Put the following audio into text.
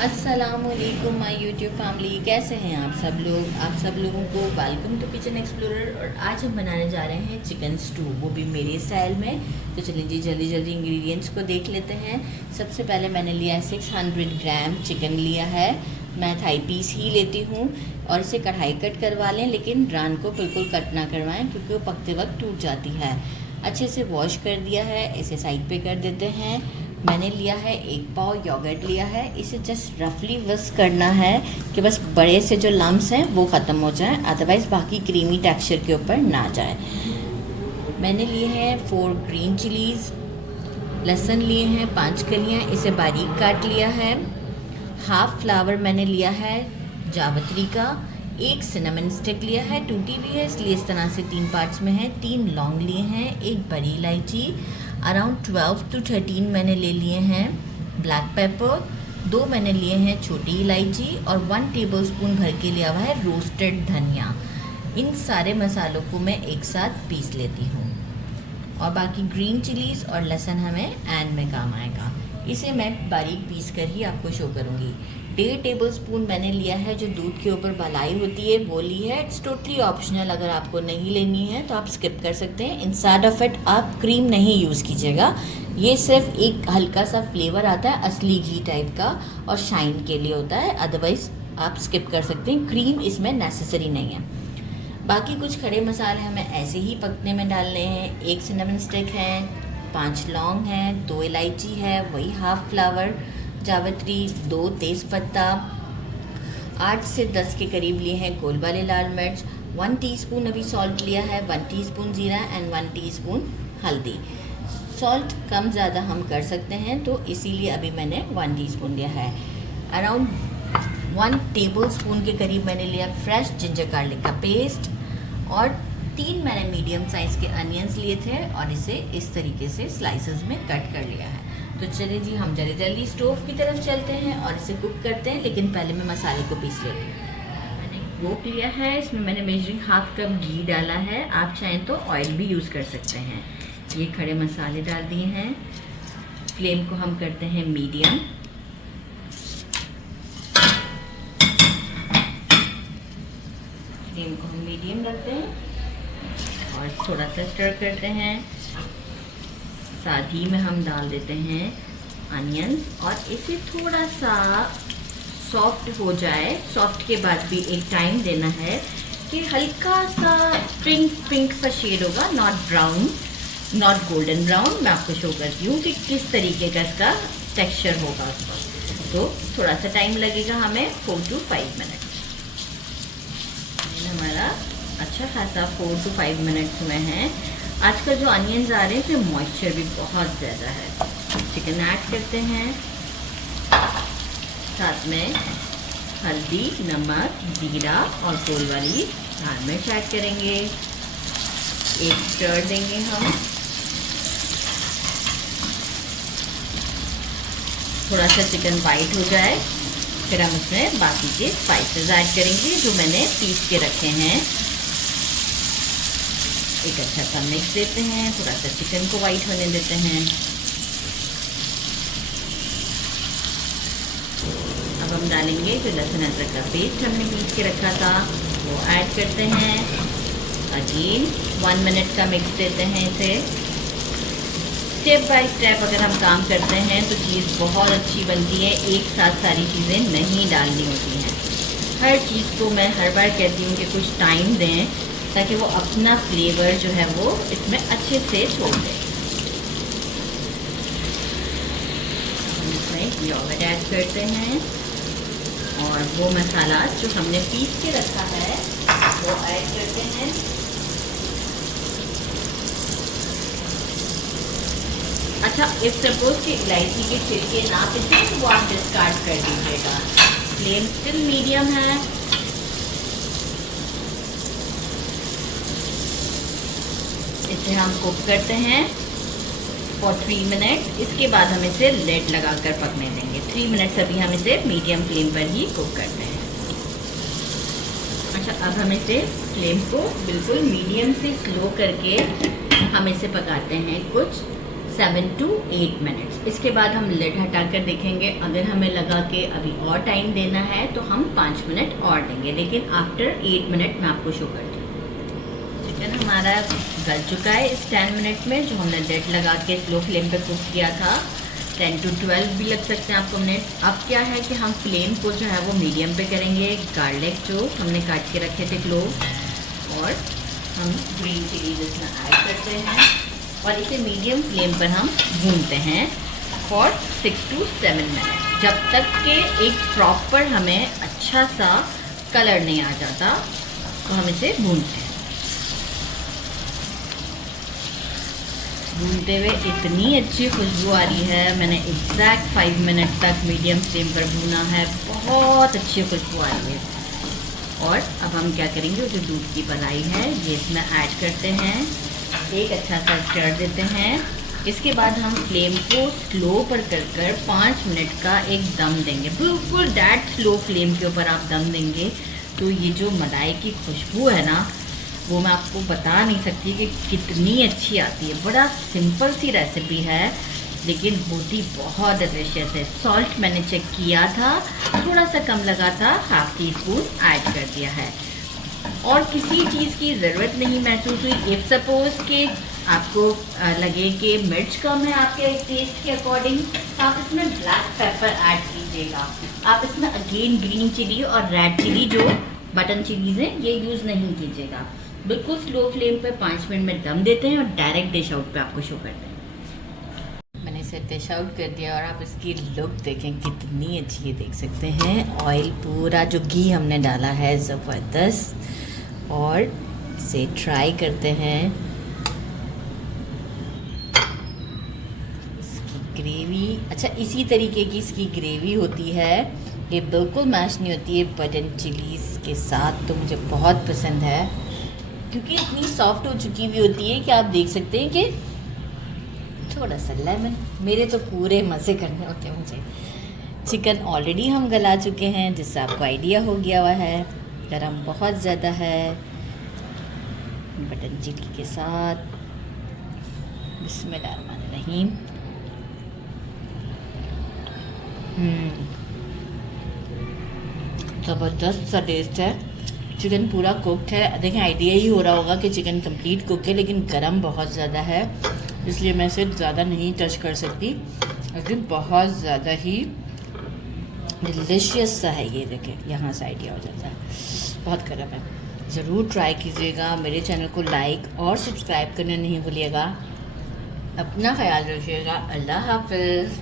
अस्सलामुअलैकुम my YouTube family, कैसे हैं आप सब लोग। आप सब लोगों को वेलकम टू किचन एक्सप्लोरर। और आज हम बनाने जा रहे हैं चिकन स्टू, वो भी मेरे स्टाइल में। तो चलिए जी जल्दी जल्दी इंग्रेडिएंट्स को देख लेते हैं। सबसे पहले मैंने लिया है 600 ग्राम चिकन लिया है। मैं थाई पीस ही लेती हूँ और इसे कढ़ाई कट करवा लें, लेकिन रान को बिल्कुल कट ना करवाएं क्योंकि वो पकते वक्त टूट जाती है। अच्छे से वॉश कर दिया है, इसे साइड पे कर देते हैं। मैंने लिया है 1 पाव योगर्ट लिया है। इसे जस्ट रफली विस्क करना है कि बस बड़े से जो लम्स हैं वो ख़त्म हो जाएं, अदरवाइज़ बाकी क्रीमी टेक्सचर के ऊपर ना जाए। मैंने लिए हैं 4 ग्रीन चिलीज़। लहसुन लिए हैं 5 कलियाँ, इसे बारीक काट लिया है। हाफ फ्लावर मैंने लिया है जावित्री का। 1 सिनेमन स्टिक लिया है, टूटी हुई है इसलिए इस तरह से 3 पार्ट्स में है। 3 लौंग लिए हैं, 1 बड़ी इलायची, अराउंड 12 to 13 मैंने ले लिए हैं ब्लैक पेपर, 2 मैंने लिए हैं छोटी इलायची और 1 टेबलस्पून भर के लिया हुआ है रोस्टेड धनिया। इन सारे मसालों को मैं एक साथ पीस लेती हूँ और बाकी ग्रीन चिलीज़ और लहसुन हमें एंड में काम आएगा। इसे मैं बारीक पीस कर ही आपको शो करूँगी। 1.5 टेबलस्पून मैंने लिया है जो दूध के ऊपर मलाई होती है वो ली है। इट्स टोटली ऑप्शनल, अगर आपको नहीं लेनी है तो आप स्किप कर सकते हैं। इंस्टेड ऑफ इट आप क्रीम नहीं यूज़ कीजिएगा, ये सिर्फ एक हल्का सा फ्लेवर आता है असली घी टाइप का और शाइन के लिए होता है, अदरवाइज़ आप स्किप कर सकते हैं। क्रीम इसमें नेसेसरी नहीं है। बाकी कुछ खड़े मसाले हमें ऐसे ही पकने में डालने हैं। 1 सिनेमन स्टिक है, 5 लौंग हैं, 2 इलायची है, वही हाफ फ्लावर जावित्री, 2 तेज़पत्ता, 8 से 10 के करीब लिए हैं गोल वाले लाल मिर्च, 1 टीस्पून अभी सॉल्ट लिया है, 1 टीस्पून जीरा एंड 1 टीस्पून हल्दी। सॉल्ट कम ज़्यादा हम कर सकते हैं तो इसीलिए अभी मैंने 1 टीस्पून लिया है। अराउंड 1 टेबलस्पून के करीब मैंने लिया फ्रेश जिंजर गार्लिक का पेस्ट और 3 मैंने मीडियम साइज़ के अनियंस लिए थे और इसे इस तरीके से स्लाइसेस में कट कर लिया है। तो चलिए जी हम जल्दी जल्दी स्टोव की तरफ चलते हैं और इसे कुक करते हैं, लेकिन पहले मैं मसाले को पीस लेती हूँ। मैंने वोक लिया है, इसमें मैंने मेजरिंग हाफ कप घी डाला है, आप चाहें तो ऑयल भी यूज़ कर सकते हैं। ये खड़े मसाले डाल दिए हैं। फ्लेम को हम करते हैं मीडियम। फ्लेम को हम मीडियम रखते हैं और थोड़ा सा स्टर करते हैं। साथ ही में हम डाल देते हैं अनियंस और इसे थोड़ा सा सॉफ्ट हो जाए। सॉफ्ट के बाद भी एक टाइम देना है कि हल्का सा पिंक सा शेड होगा, not brown, not golden brown. मैं आपको शो करती हूँ कि किस तरीके का इसका टेक्सचर होगा उसका। तो थोड़ा सा टाइम लगेगा हमें, 4 to 5 मिनट। हमारा अच्छा खासा 4 to 5 मिनट्स में है। आजकल जो अनियंस आ रहे हैं इसमें मॉइस्चर भी बहुत ज़्यादा है। चिकन ऐड करते हैं, साथ में हल्दी, नमक, जीरा और गोल वाली लाल मिर्च ऐड करेंगे। एक स्टर देंगे हम। थोड़ा सा चिकन वाइट हो जाए फिर हम इसमें बाकी के स्पाइसेस ऐड करेंगे जो मैंने पीस के रखे हैं। एक अच्छा सा मिक्स देते हैं, थोड़ा सा चिकन को वाइट होने देते हैं। अब हम डालेंगे जो लहसुन अदरक का पेस्ट हमने पीस के रखा था वो ऐड करते हैं। अगेन 1 मिनट का मिक्स देते हैं इसे। स्टेप बाय स्टेप अगर हम काम करते हैं तो चीज़ बहुत अच्छी बनती है। एक साथ सारी चीज़ें नहीं डालनी होती हैं। हर चीज़ को मैं हर बार कहती हूँ कि कुछ टाइम दें ताकि वो अपना फ्लेवर जो है वो इसमें अच्छे से छोड़ दे। हम इसमें योगर्ट ऐड करते हैं और वो मसाला जो हमने पीस के रखा है वो ऐड करते हैं। अच्छा, इफ सपोज कि इलायची के छिलके ना पिसे तो वो आप डिस्कार्ड कर दीजिएगा। फ्लेम स्टिल मीडियम है। इसे हम कुक करते हैं फॉर 3 मिनट। इसके बाद हम इसे लिड लगाकर पकने देंगे। 3 मिनट्स अभी हम इसे मीडियम फ्लेम पर ही कुक करते हैं। अच्छा, अब हम इसे फ्लेम को बिल्कुल मीडियम से स्लो करके हम इसे पकाते हैं कुछ 7 to 8 मिनट्स। इसके बाद हम लिड हटाकर देखेंगे। अगर हमें लगा कि अभी और टाइम देना है तो हम 5 मिनट और देंगे, लेकिन आफ्टर 8 मिनट मैं आपको शो करती हूँ। चिकन हमारा गल चुका है इस 10 मिनट में, जो हमने लिड लगा के स्लो फ्लेम पे कुक किया था। 10 to 12 भी लग सकते हैं आपको मिनट। अब क्या है कि हम फ्लेम को जो है वो मीडियम पे करेंगे। गार्लिक जो हमने काट के रखे थे क्लोव, और हम ग्रीन चिलीज इसमें ऐड करते हैं और इसे मीडियम फ्लेम पर हम भूनते हैं फॉर 6 to 7 मिनट, जब तक कि एक प्रॉपर हमें अच्छा सा कलर नहीं आ जाता। तो हम इसे भूनते हैं। भूनते हुए इतनी अच्छी खुशबू आ रही है। मैंने एग्जैक्ट 5 मिनट तक मीडियम फ्लेम पर भूना है। बहुत अच्छी खुशबू आ रही है। और अब हम क्या करेंगे, जो दूध की मलाई है ये इसमें ऐड करते हैं, एक अच्छा सा स्टर देते हैं। इसके बाद हम फ्लेम को स्लो पर कर 5 मिनट का एक दम देंगे। बिल्कुल डेड स्लो फ्लेम के ऊपर आप दम देंगे तो ये जो मलाई की खुशबू है ना, वो मैं आपको बता नहीं सकती कि कितनी अच्छी आती है। बड़ा सिंपल सी रेसिपी है लेकिन होती बहुत डिलीशियस है। सॉल्ट मैंने चेक किया था, थोड़ा सा कम लगा था, ½ टीस्पून ऐड कर दिया है। और किसी चीज़ की ज़रूरत नहीं महसूस हुई। इफ़ सपोज़ कि आपको लगे कि मिर्च कम है आपके टेस्ट के अकॉर्डिंग, तो आप इसमें ब्लैक पेपर ऐड कीजिएगा। आप इसमें अगेन ग्रीन चिली और रेड चिली जो बटन चिलीज़ हैं ये यूज़ नहीं कीजिएगा। बिल्कुल स्लो फ्लेम पे 5 मिनट में दम देते हैं और डायरेक्ट डिश आउट पे आपको शो करते हैं। मैंने इसे डिश आउट कर दिया और आप इसकी लुक देखें कितनी अच्छी है, देख सकते हैं। ऑयल पूरा जो घी हमने डाला है ज़बरदस्त। और इसे ट्राई करते हैं। इसकी ग्रेवी, अच्छा इसी तरीके की इसकी ग्रेवी होती है। ये बिल्कुल मैश नहीं होती है बटन चिलीज़ के साथ, तो मुझे बहुत पसंद है क्योंकि इतनी सॉफ्ट हो चुकी हुई होती है कि आप देख सकते हैं कि थोड़ा सा लेमन, मेरे तो पूरे मज़े करने होते हैं मुझे। चिकन ऑलरेडी हम गला चुके हैं, जिससे आपको आइडिया हो गया हुआ है। गरम बहुत ज़्यादा है। बटन चिली के साथ बिस्मिल्लाहिर्रहमानिर्रहीम। ज़बरदस्त सा टेस्ट है। चिकन पूरा कुकड है। देखें आइडिया ही हो रहा होगा कि चिकन कंप्लीट कुक है, लेकिन गरम बहुत ज़्यादा है, इसलिए मैं इसे ज़्यादा नहीं टच कर सकती। लेकिन बहुत ज़्यादा ही डिलीशियस सा है ये। देखें यहाँ से आइडिया हो जाता है, बहुत गर्म है। ज़रूर ट्राई कीजिएगा। मेरे चैनल को लाइक और सब्सक्राइब करना नहीं भूलिएगा। अपना ख्याल रखिएगा। अल्लाह हाफ़िज़।